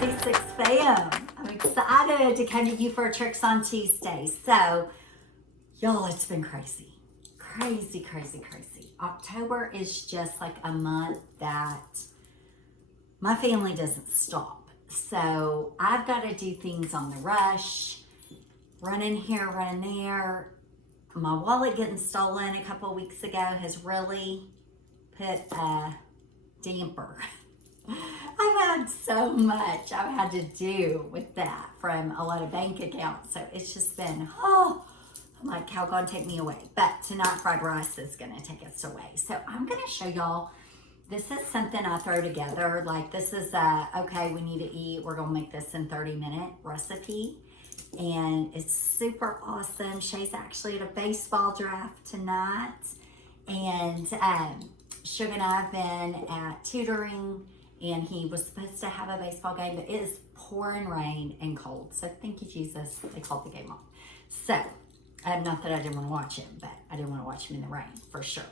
66 fam. I'm excited to come to you for Tricks on Tuesday. So, y'all, it's been crazy. Crazy, crazy, crazy. October is just like a month that my family doesn't stop. So, I've got to do things on the rush, running here, running there. My wallet getting stolen a couple of weeks ago has really put a damper. I've had so much I've had to do with that from a lot of bank accounts. So it's just been, I'm like, how God take me away. But tonight, fried rice is going to take us away. So I'm going to show y'all, this is something I throw together. Like this is okay, we need to eat. We're going to make this in 30-minute recipe. And it's super awesome. Shay's actually at a baseball draft tonight. And Sugar and I have been at tutoring, and he was supposed to have a baseball game, but it is pouring rain and cold. So thank you, Jesus, they called the game off. So, not that I didn't want to watch him, but I didn't want to watch him in the rain, for sure.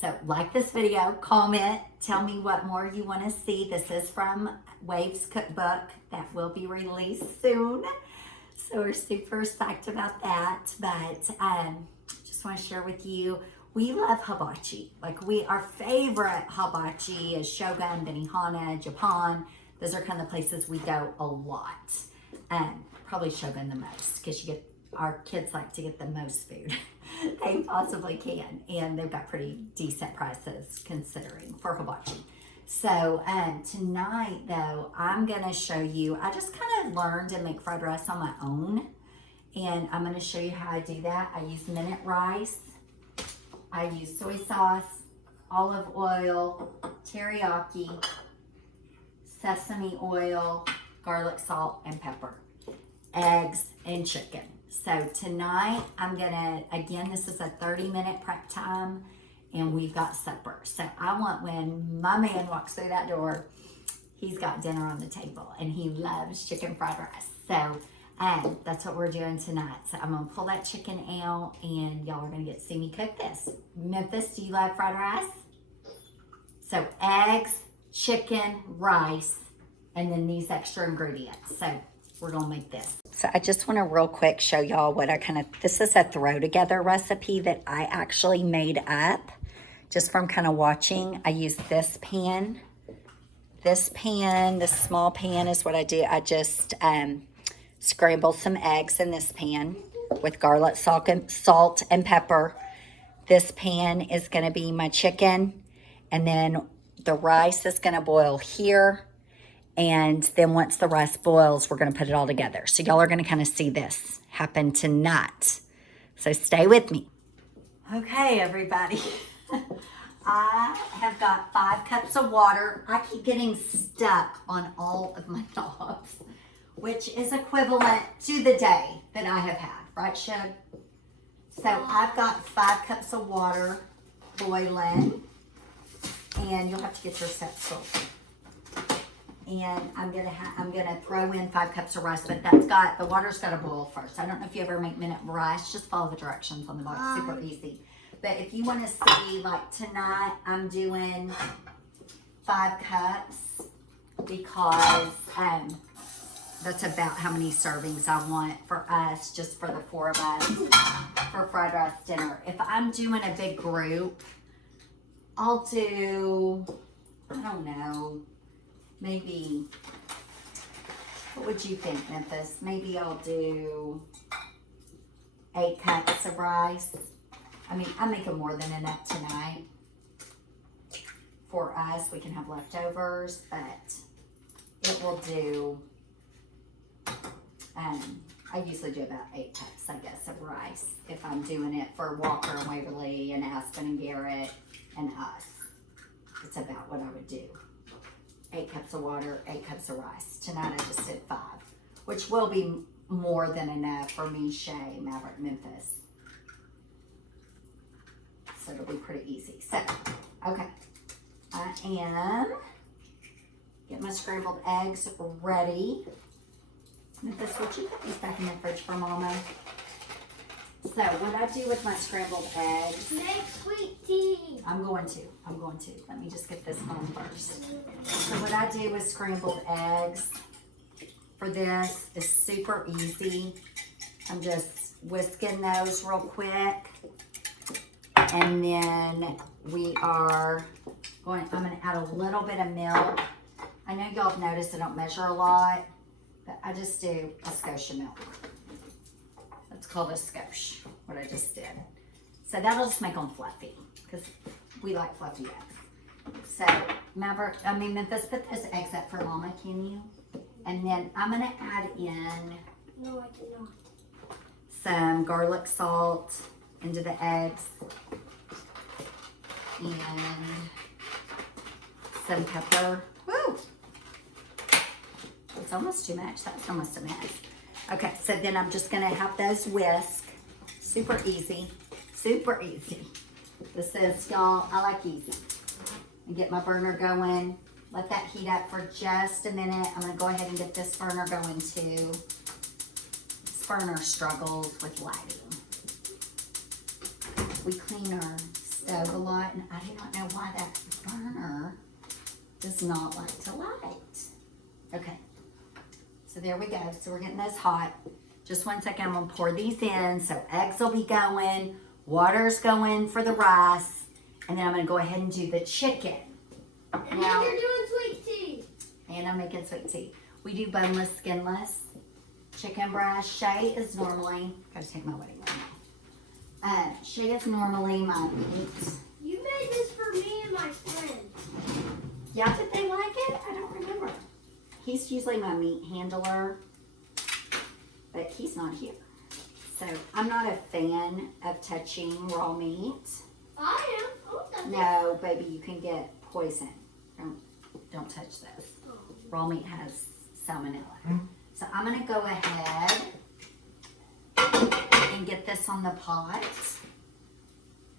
So like this video, comment, tell me what more you want to see. This is from Wave's cookbook that will be released soon. So we're super psyched about that. But just want to share with you, we love hibachi. Like our favorite hibachi is Shogun, Benihana, Japan. Those are kind of the places we go a lot. Probably Shogun the most, because our kids like to get the most food they possibly can. And they've got pretty decent prices considering for hibachi. So tonight though, I'm gonna show you, I just kind of learned to make fried rice on my own. And I'm gonna show you how I do that. I use minute rice. I use soy sauce, olive oil, teriyaki, sesame oil, garlic, salt, and pepper, eggs, and chicken. So tonight, I'm gonna, again, this is a 30-minute prep time, and we've got supper. So I want when my man walks through that door, he's got dinner on the table, and he loves chicken fried rice. So that's what we're doing tonight. So I'm gonna pull that chicken out, and y'all are gonna get to see me cook this. Memphis, do you love fried rice? So eggs, chicken, rice, and then these extra ingredients. So we're gonna make this. So I just wanna real quick show y'all what this is a throw together recipe that I actually made up just from kind of watching. I use this pan. This small pan is what I do. I just, scramble some eggs in this pan with garlic, salt, and pepper. This pan is going to be my chicken, and then the rice is going to boil here. And then once the rice boils, we're going to put it all together. So y'all are going to kind of see this happen tonight. So stay with me. Okay, everybody. I have got 5 cups of water. I keep getting stuck on all of my knobs, which is equivalent to the day that I have had, right, Shug? So I've got 5 cups of water boiling, and you'll have to get your set full. And I'm gonna throw in 5 cups of rice, but the water's got to boil first. I don't know if you ever make minute rice. Just follow the directions on the box. Super easy. But if you want to see, like tonight, I'm doing 5 cups because that's about how many servings I want for us, just for the 4 of us, for fried rice dinner. If I'm doing a big group, I'll do, I don't know, maybe, what would you think, Memphis? Maybe I'll do 8 cups of rice. I mean, I'm making more than enough tonight for us. We can have leftovers, but it will do, I usually do about 8 cups, I guess, of rice if I'm doing it for Walker and Waverly and Aspen and Garrett and us. It's about what I would do. 8 cups of water, 8 cups of rice. Tonight I just did 5, which will be more than enough for me, Shay, Maverik, Memphis. So it'll be pretty easy. So, okay. I am getting my scrambled eggs ready. Memphis, would you put these back in the fridge for Mama? So what I do with my scrambled eggs. Make sweet tea. I'm going to. Let me just get this on first. So what I do with scrambled eggs for this is super easy. I'm just whisking those real quick. And then we are going, I'm gonna add a little bit of milk. I know y'all have noticed I don't measure a lot, but I just do a skosh of milk. That's called a skosh, what I just did. So that'll just make them fluffy, because we like fluffy eggs. So Memphis, put those eggs up for Mama, can you? And then I'm gonna add in No, I cannot. some garlic salt into the eggs and some pepper. Woo! It's almost too much. That's almost a mess. Okay, so then I'm just gonna have those whisk. Super easy. Super easy. This is, y'all, I like easy. And get my burner going. Let that heat up for just a minute. I'm gonna go ahead and get this burner going too. This burner struggles with lighting. We clean our stove a lot, and I do not know why that burner does not like to light. Okay, so there we go. So we're getting those hot. Just 1 second, I'm gonna pour these in. So eggs will be going, water's going for the rice, and then I'm gonna go ahead and do the chicken. And Now, then you're doing sweet tea. and I'm making sweet tea. We do boneless, skinless chicken breast. Shay is normally, gotta take my wedding ring off. Shay is normally my meat. You made this for me and my friend. Yeah, did they like it? I don't remember. He's usually my meat handler, but he's not here. So I'm not a fan of touching raw meat. I am. Oh, that's No, baby, you can get poison. Don't touch this. Raw meat has salmonella. So I'm gonna go ahead and get this on the pot,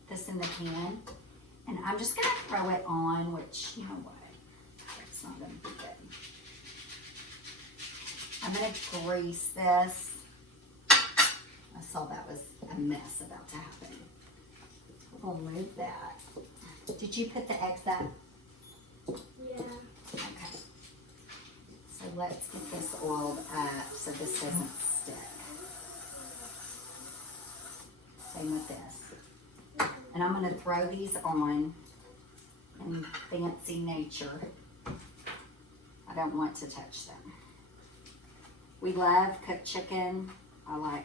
this in the pan, and I'm just gonna throw it on, which, you know what, it's not gonna be good. I'm gonna grease this. I saw that was a mess about to happen. We'll move that. Did you put the eggs up? Yeah. Okay. So let's get this oiled up so this doesn't stick. Same with this. And I'm going to throw these on in fancy nature. I don't want to touch them. We love cooked chicken. I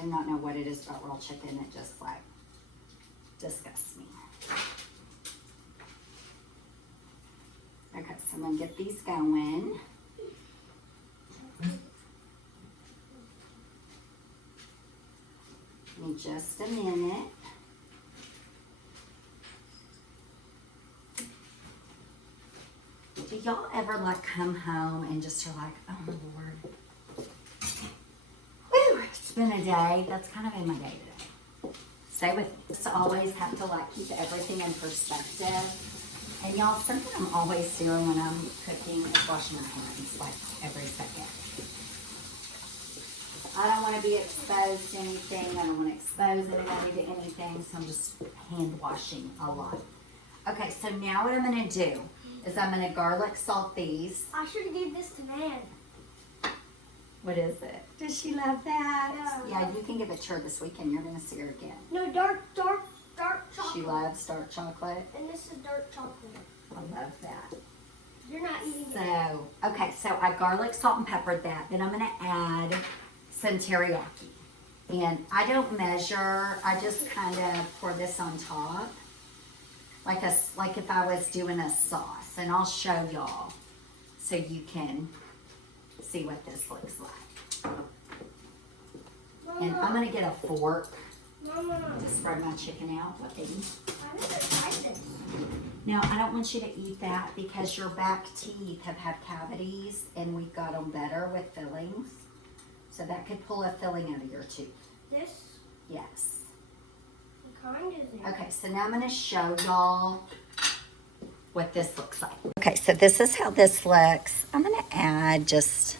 do not know what it is about raw chicken. It just like disgusts me. Okay, so I'm gonna get these going. In just a minute. Do y'all ever like come home and just are like, oh my Lord. Whew, it's been a day. That's kind of been my day today. Stay with me. Just always have to like keep everything in perspective. And y'all, something I'm always doing when I'm cooking is washing my hands like every second. I don't want to be exposed to anything. I don't want to expose anybody to anything. So I'm just hand washing a lot. Okay, so now what I'm going to do is I'm going to garlic salt these. I should have gave this to Nan. What is it? Does she love that? Yeah. Yeah, you can give it to her this weekend. You're going to see her again. No, dark chocolate. She loves dark chocolate. And this is dark chocolate. I love that. You're not eating it. So, okay, so I garlic, salt, and peppered that. Then I'm going to add some teriyaki. And I don't measure. I just kind of pour this on top. Like if I was doing a sauce. And I'll show y'all so you can see what this looks like. And I'm going to get a fork Mama, to spread my chicken out. What, baby? I never tried this. Now, I don't want you to eat that because your back teeth have had cavities and we've got them better with fillings. So that could pull a filling out of your tooth. This Yes. kind is it. Okay, so now I'm going to show y'all what this looks like. Okay, so this is how this looks. I'm going to add just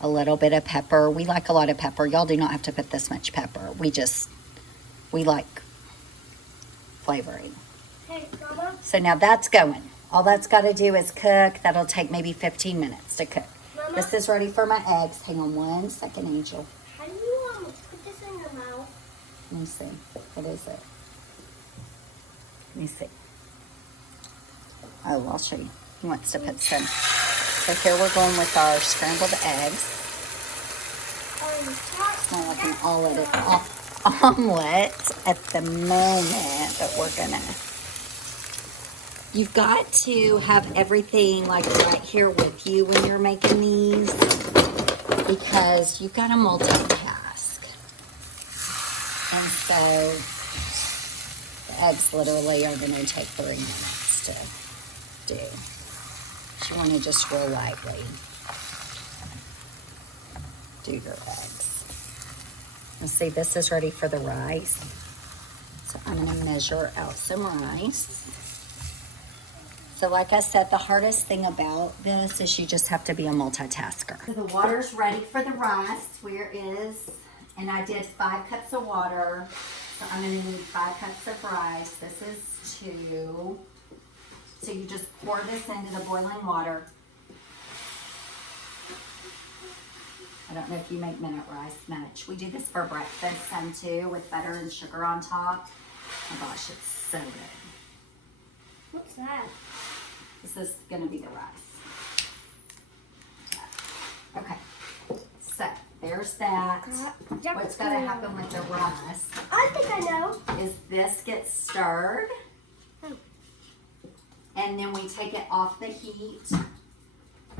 a little bit of pepper. We like a lot of pepper. Y'all do not have to put this much pepper. We like flavoring. Hey, Mama. So now that's going. All that's got to do is cook. That'll take maybe 15 minutes to cook. Mama, This is ready for my eggs. Hang on 1 second, Angel. how do you put this in your mouth? Let me see. What is it? Let me see. Oh, I'll show you. He wants to put some. So here we're going with our scrambled eggs. It's not like an omelet at the moment, but we're gonna. You've got to have everything like right here with you when you're making these because you've got to multitask. And so the eggs literally are going to take 3 minutes to do. So you want to just real lightly do your eggs. Let's see, this is ready for the rice. So I'm going to measure out some rice. So like I said, the hardest thing about this is you just have to be a multitasker. So the water's ready for the rice. Where is, and I did 5 cups of water. So I'm gonna need 5 cups of rice. This is 2. So you just pour this into the boiling water. I don't know if you make minute rice much. We do this for breakfast some too with butter and sugar on top. Oh my gosh, it's so good. What's that? This is going to be the rice. Okay, so there's that. What's going to happen with the rice I think I know. is this gets stirred, and then we take it off the heat,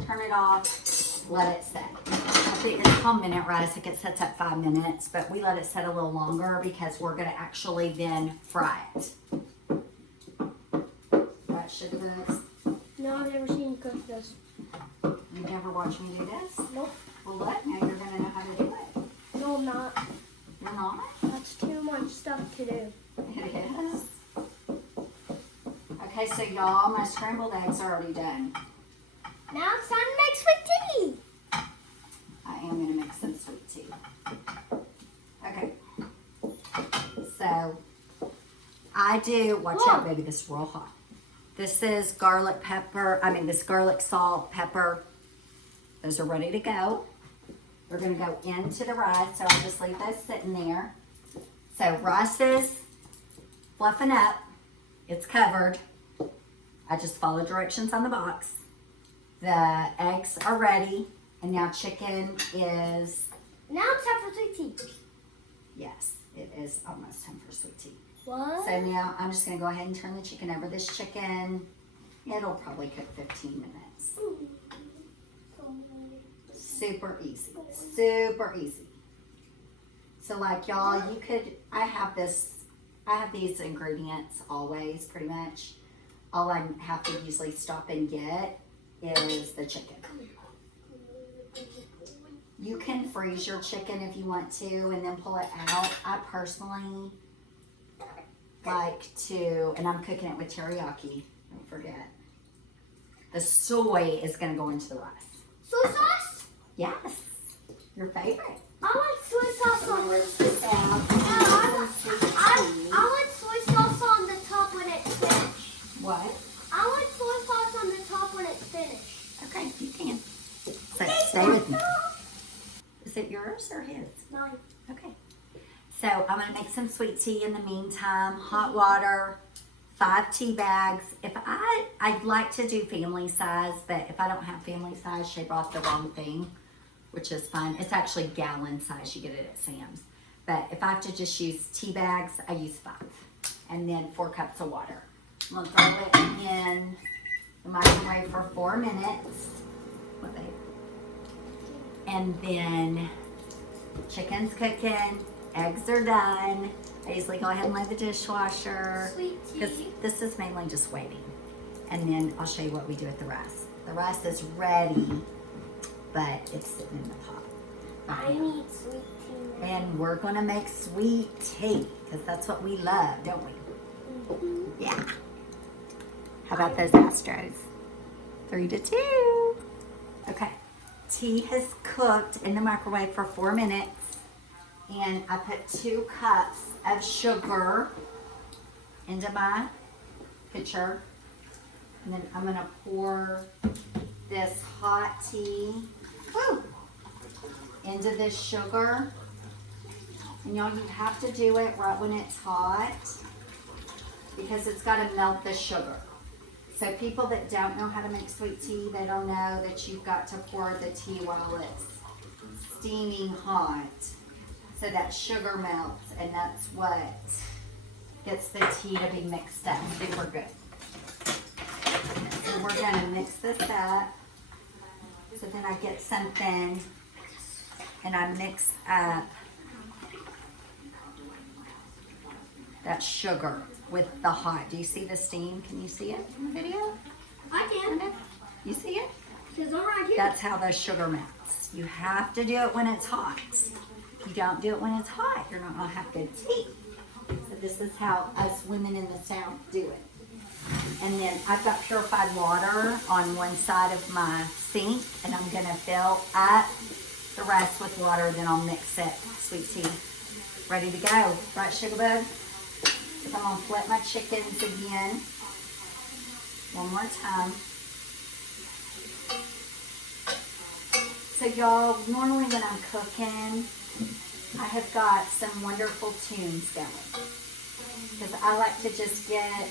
turn it off, let it set. I think it's called minute rice. It gets set at 5 minutes, but we let it set a little longer because we're going to actually then fry it. Right, sugar nuts? No, I've never seen you cook this. You never watched me do this? Nope. Well, look, now you're going to know how to do it. No, I'm not. You're not? That's too much stuff to do. It is. Okay, so y'all, my scrambled eggs are already done. Now it's time to make sweet tea. I am going to make some sweet tea. Okay. So, I do, watch out baby, this is real hot. This is garlic pepper, this garlic salt, pepper. Those are ready to go. They're gonna go into the rice, so I'll just leave those sitting there. So rice is fluffing up. It's covered. I just follow directions on the box. The eggs are ready, and now chicken is, Now it's time for sweet tea. yes, it is almost time for sweet tea. What? So now I'm just going to go ahead and turn the chicken over. This chicken, it'll probably cook 15 minutes. Super easy. Super easy. So like y'all, you could, I have these ingredients always pretty much. All I have to usually stop and get is the chicken. You can freeze your chicken if you want to and then pull it out. I personally like to, and I'm cooking it with teriyaki, don't forget. The soy is gonna go into the rice. Soy sauce? Yes, your favorite. I want soy sauce on Where's I want soy sauce on the top when it's finished. What? I want soy sauce on the top when it's finished. Okay, you can. So stay with me. Is it yours or his? Mine. Okay. So I'm gonna make some sweet tea in the meantime. Hot water, 5 tea bags. If I'd like to do family size, but if I don't have family size, she brought the wrong thing, which is fine. It's actually gallon size. You get it at Sam's. But if I have to just use tea bags, I use 5. And then 4 cups of water. I'm gonna throw it in the microwave for 4 minutes. What, babe? And then chicken's cooking. Eggs are done. I usually go ahead and load the dishwasher Sweet tea. because this is mainly just waiting. And then I'll show you what we do with the rice. The rice is ready, but it's sitting in the pot. I need sweet tea. And we're gonna make sweet tea because that's what we love, don't we? Mm-hmm. Yeah. How about those Astros? 3-2. Okay. Tea has cooked in the microwave for 4 minutes. And I put 2 cups of sugar into my pitcher. And then I'm gonna pour this hot tea Woo. Into this sugar. And y'all, you have to do it right when it's hot because it's got to melt the sugar. So people that don't know how to make sweet tea, they don't know that you've got to pour the tea while it's steaming hot so that sugar melts, and that's what gets the tea to be mixed up super good. So we're going to mix this up. So then I get something and I mix up that sugar with the hot. Do you see the steam? Can you see it in the video? I can. You see it? Because I'm right here. That's how the sugar melts. You have to do it when it's hot. If you don't do it when it's hot, you're not going to have good tea. So this is how us women in the South do it. And then I've got purified water on one side of my sink, and I'm going to fill up the rest with water, then I'll mix it. Sweet tea. Ready to go. Right, Sugar Bug? So I'm going to flip my chickens again. One more time. So y'all, normally when I'm cooking, I have got some wonderful tunes going. Because I like to just get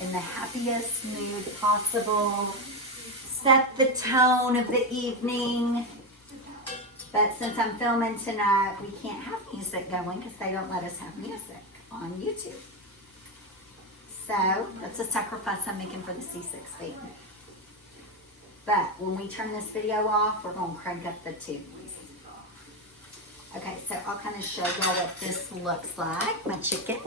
in the happiest mood possible, set the tone of the evening. But since I'm filming tonight, we can't have music going because they don't let us have music on YouTube. So that's a sacrifice I'm making for the C6 baby. But when we turn this video off, we're going to crank up the tunes. Okay, so I'll kind of show y'all what this looks like, my chicken.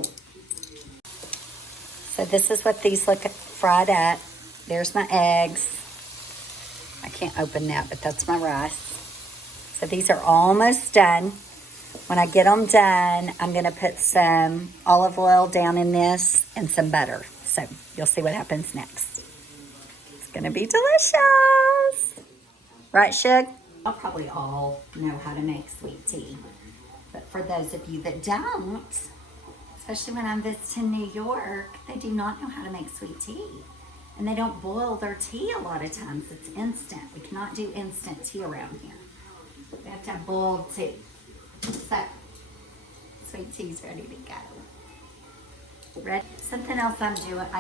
So this is what these look fried up. There's my eggs. I can't open that, but that's my rice. So these are almost done. When I get them done, I'm going to put some olive oil down in this and some butter. So you'll see what happens next. It's going to be delicious. Right, Shug? Y'all probably all know how to make sweet tea. But for those of you that don't, especially when I'm visiting New York, they do not know how to make sweet tea. And they don't boil their tea a lot of times. It's instant. We cannot do instant tea around here. We have to have boiled tea. So, sweet tea's ready to go. Ready? Something else I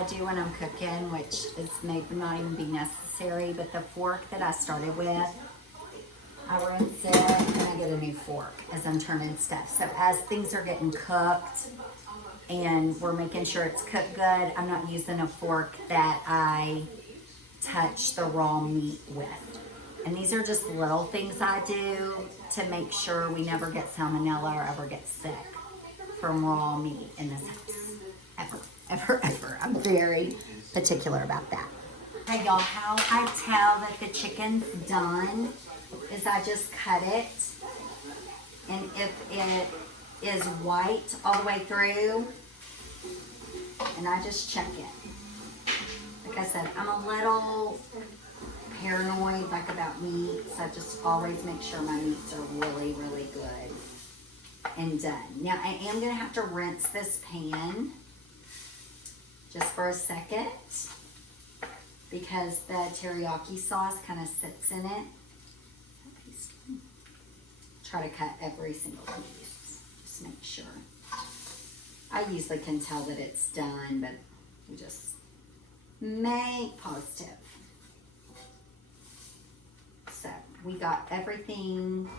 do when I'm cooking, which is maybe not even be necessary, but the fork that I started with, I rinse it and I get a new fork as I'm turning stuff. So as things are getting cooked and we're making sure it's cooked good, I'm not using a fork that I touch the raw meat with. And these are just little things I do to make sure we never get salmonella or ever get sick from raw meat in this house. Ever, ever, ever. I'm very particular about that. Hey y'all, how I tell that the chicken's done is I just cut it. And if it is white all the way through, and I just check it. Like I said, I'm a little paranoid about meat, so I just always make sure my meats are really, really good and done. Now I am going to have to rinse this pan just for a second because the teriyaki sauce kind of sits in it. Try to cut every single piece, just make sure. I usually can tell that it's done, but we just make positive. So we got everything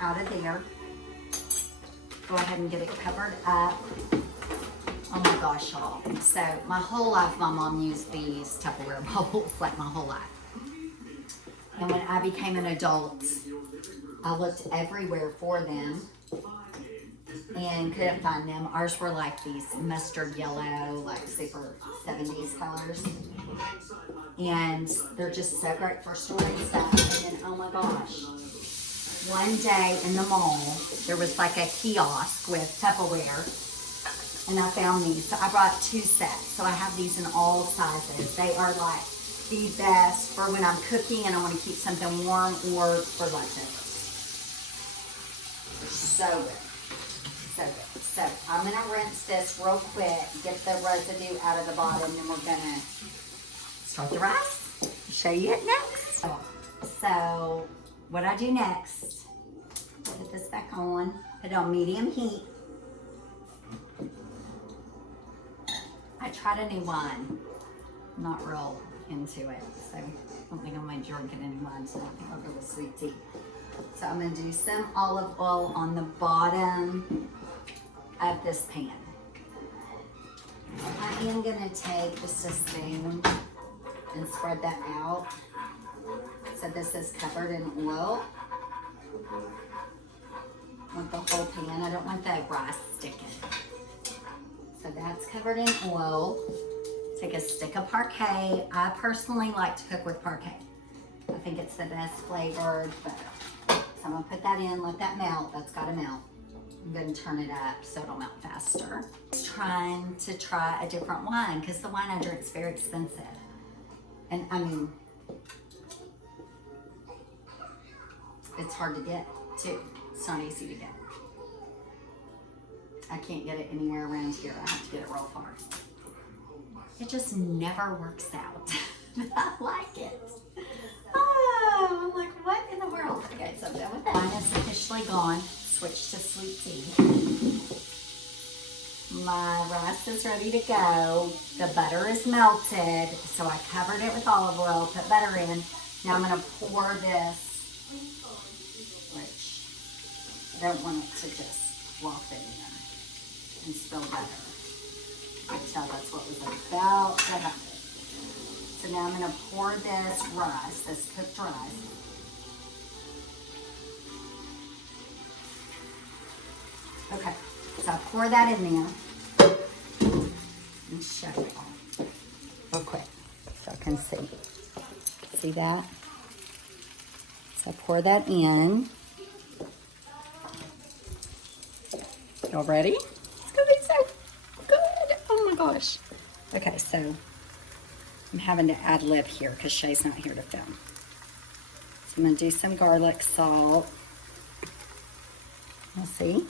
out of there. Go ahead and get it covered up. Oh my gosh, y'all. So my whole life, my mom used these Tupperware bowls, like my whole life. And when I became an adult, I looked everywhere for them and couldn't find them. Ours were like these mustard yellow, like super 70s colors. And they're just so great for storing stuff. And then, oh my gosh, one day in the mall, there was like a kiosk with Tupperware. And I found these. So I brought 2 sets. So I have these in all sizes. They are like the best for when I'm cooking and I want to keep something warm or for leftovers. So good. So good. So I'm going to rinse this real quick, get the residue out of the bottom, then we're going to start the rice. Show you it next. So what I do next, put this back on, put it on medium heat. I tried a new wine. I'm not real into it, so I don't think I might drink it any wine, so I think I'll go with sweet tea. So I'm gonna do some olive oil on the bottom of this pan. I am gonna take just a spoon and spread that out. So this is covered in oil. I want the whole pan, I don't want the rice sticking. So that's covered in oil. Take a stick of parquet. I personally like to cook with parquet. I think it's the best flavored, but so I'm gonna put that in, let that melt. That's gotta melt. I'm gonna turn it up so it'll melt faster. Just trying to try a different wine because the wine I drink is very expensive. And I mean, it's hard to get too. It's not easy to get. I can't get it anywhere around here. I have to get it real far. It just never works out. I like it. Oh, I'm like, what in the world? Okay, so I'm done with that. Mine is officially gone. Switch to sweet tea. My rice is ready to go. The butter is melted. So I covered it with olive oil, put butter in. Now I'm gonna pour this, which I don't want it to just flop in there and spill butter. I can tell that's what was about to happen. So now I'm gonna pour this rice, this cooked rice. Okay, so I pour that in there. And show you all real quick so I can see. See that? So I pour that in. Y'all ready? It's gonna be so good. Oh my gosh. Okay, so I'm having to ad lib here because Shay's not here to film. So I'm gonna do some garlic salt. We'll see.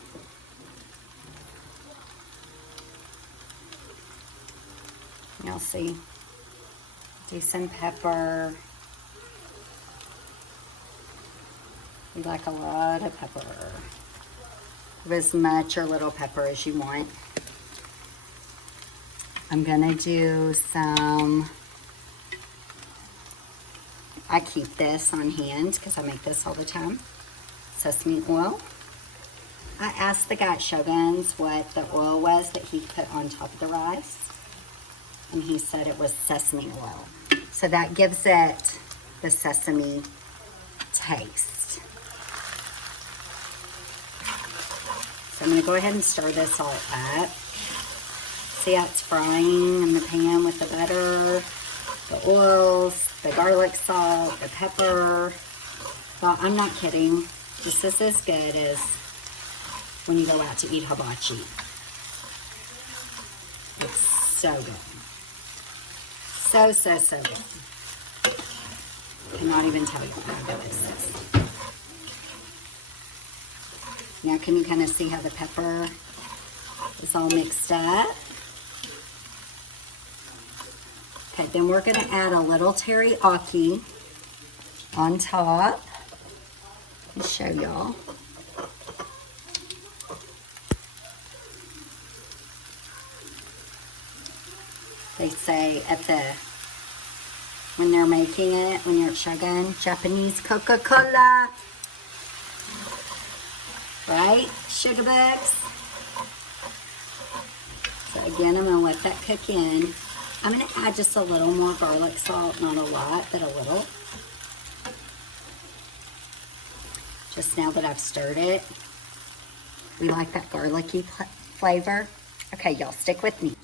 You'll see. Do some pepper. We like a lot of pepper. Of as much or little pepper as you want. I'm gonna do some, I keep this on hand because I make this all the time, sesame oil. I asked the guy at Shogun's what the oil was that he put on top of the rice, and he said it was sesame oil. So that gives it the sesame taste. So I'm gonna go ahead and stir this all up. See how it's frying in the pan with the butter, the oils, the garlic salt, the pepper. Well, I'm not kidding. This is as good as when you go out to eat hibachi. It's so good. So, so, so good. I cannot even tell you how good this is. Now, can you kind of see how the pepper is all mixed up? Okay, then we're going to add a little teriyaki on top. Let me show y'all. They say when they're making it, when you're at Shogun, Japanese Coca-Cola. Right? Sugar books. So again, I'm going to let that cook in. I'm going to add just a little more garlic salt, not a lot, but a little. Just now that I've stirred it. We like that garlicky flavor. Okay, y'all, stick with me.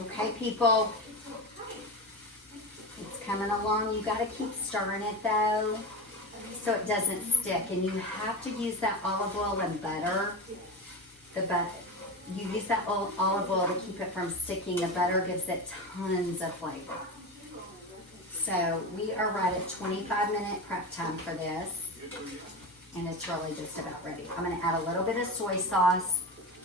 Okay, people. It's coming along. You got to keep stirring it, though, so it doesn't stick. And you have to use that olive oil and butter. You use that olive oil to keep it from sticking. The butter gives it tons of flavor. So we are right at 25-minute prep time for this. And it's really just about ready. I'm going to add a little bit of soy sauce.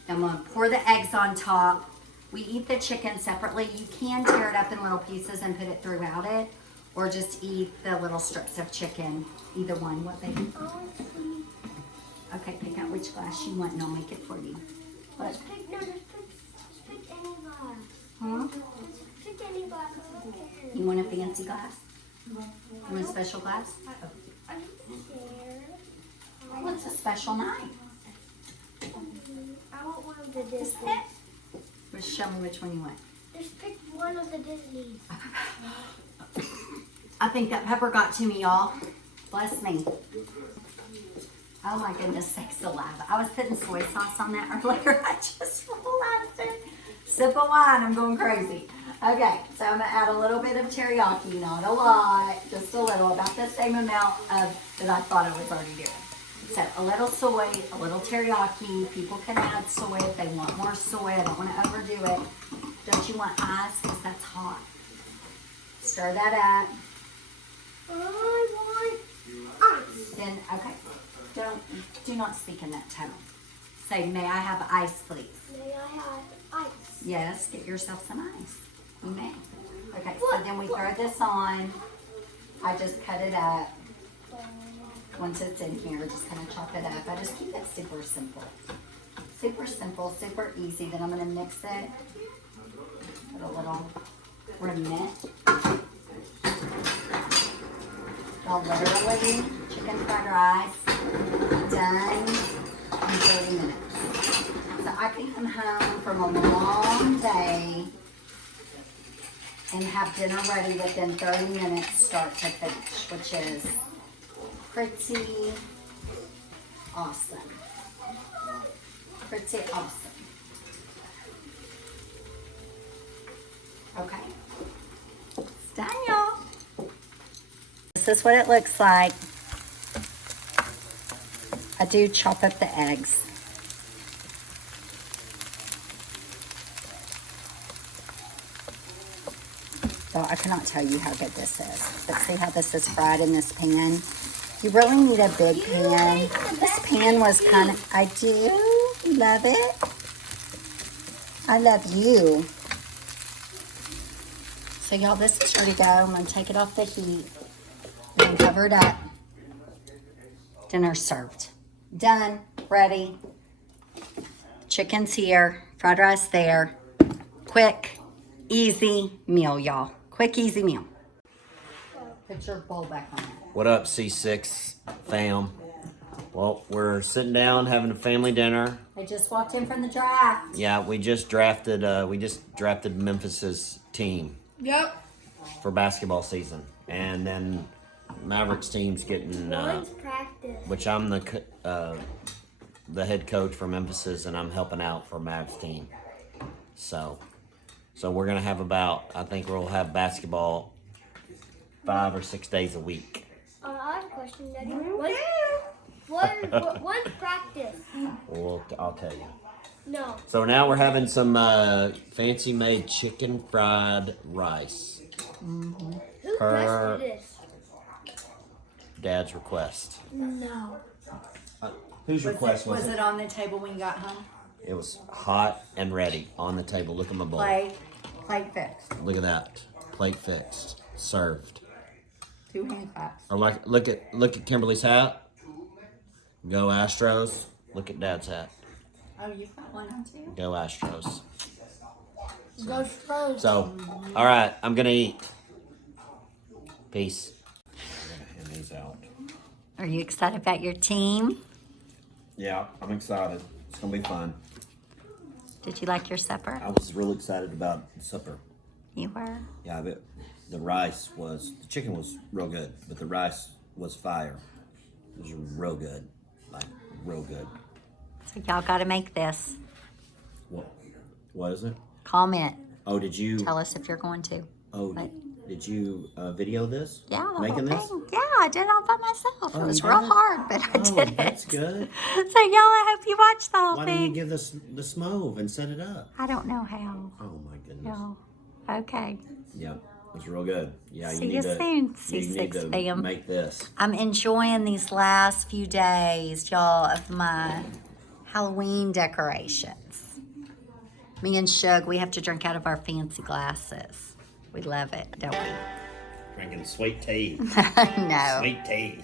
I'm going to pour the eggs on top. We eat the chicken separately. You can tear it up in little pieces and put it throughout it. or just eat the little strips of chicken. Either one, what baby? Okay, pick out which glass you want and I'll make it for you. What? Just pick any glass. Huh? Just pick any glass. You want a fancy glass? You want a special glass? I'm scared. What's a special night? I want one of the Just Disney. pick. Show me which one you want. Just pick one of the Disney. I think that pepper got to me, y'all. Bless me. Oh my goodness sakes alive. I was putting soy sauce on that earlier. I just realized it. Sip of wine, I'm going crazy. Okay, so I'm gonna add a little bit of teriyaki, not a lot, just a little, about the same amount of that I thought I was already doing. So a little soy, a little teriyaki. People can add soy if they want more soy. I don't want to overdo it. Don't you want ice? Because that's hot. Stir that up. I want ice. Then, okay, do not speak in that tone. Say, may I have ice, please? May I have ice? Yes, get yourself some ice. You may. Okay, so then we throw this on. I just cut it up. Once it's in here, just kind of chop it up. I just keep it super simple. Super simple, super easy. Then I'm going to mix it. Put a little remnant. Well, literally, chicken fried rice done in 30 minutes. So I can come home from a long day and have dinner ready within 30 minutes start to finish, which is pretty awesome. Pretty awesome. Okay. It's done, y'all. This is what it looks like. I do chop up the eggs. So I cannot tell you how good this is. But see how this is fried in this pan? You really need a big pan. This pan was kind of, I do love it. I love you. So y'all, this is ready to go. I'm gonna take it off the heat and cover it up. Dinner served. Done, ready. Chicken's here, fried rice there. Quick, easy meal, y'all. Quick, easy meal. Put your bowl back on. What up, C6 fam? Well, we're sitting down having a family dinner. I just walked in from the draft. Yeah, we just drafted Memphis's team. Yep. For basketball season, and then Maverik's team's getting One's practice. which I'm the head coach for Memphis's, and I'm helping out for Mav's team. So we're gonna have I think we'll have basketball 5 or 6 days a week. I have a question, Daddy. When's practice? Well, I'll tell you. No. So now we're having some fancy made chicken fried rice. Who Per tested this? Dad's request. No. Whose request was Was it? it on the table when you got home? It was hot and ready on the table. Look at my bowl. Plate fixed. Look at that. Plate fixed. Served. 2 hand claps. Or like look at Kimberly's hat. Go Astros. Look at Dad's hat. Oh, you've got one on too? Go Astros. Go Stros. So, all right, I'm gonna eat. Peace. I'm gonna hand these out. Are you excited about your team? Yeah, I'm excited. It's gonna be fun. Did you like your supper? I was really excited about supper. You were? Yeah, but the chicken was real good, but the rice was fire. It was real good, like real good. So y'all got to make this. What is it? Comment. Oh, did you? Tell us if you're going to. Oh, But- did you video this? Yeah, the Making whole this? thing. Yeah, I did it all by myself. Oh, It was you real did? hard, but I Oh, did it. that's good. So y'all, I hope you watch the whole Why don't you thing. give the smove and set it up? I don't know how. Oh my goodness. No. Okay. Yeah, it was real good. Yeah, See you you need to, soon, you need C6 to fam. make this. I'm enjoying these last few days, y'all, of my Halloween decorations. Me and Shug, we have to drink out of our fancy glasses. We love it, don't we? Drinking sweet tea. No. Sweet tea.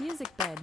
Music bed.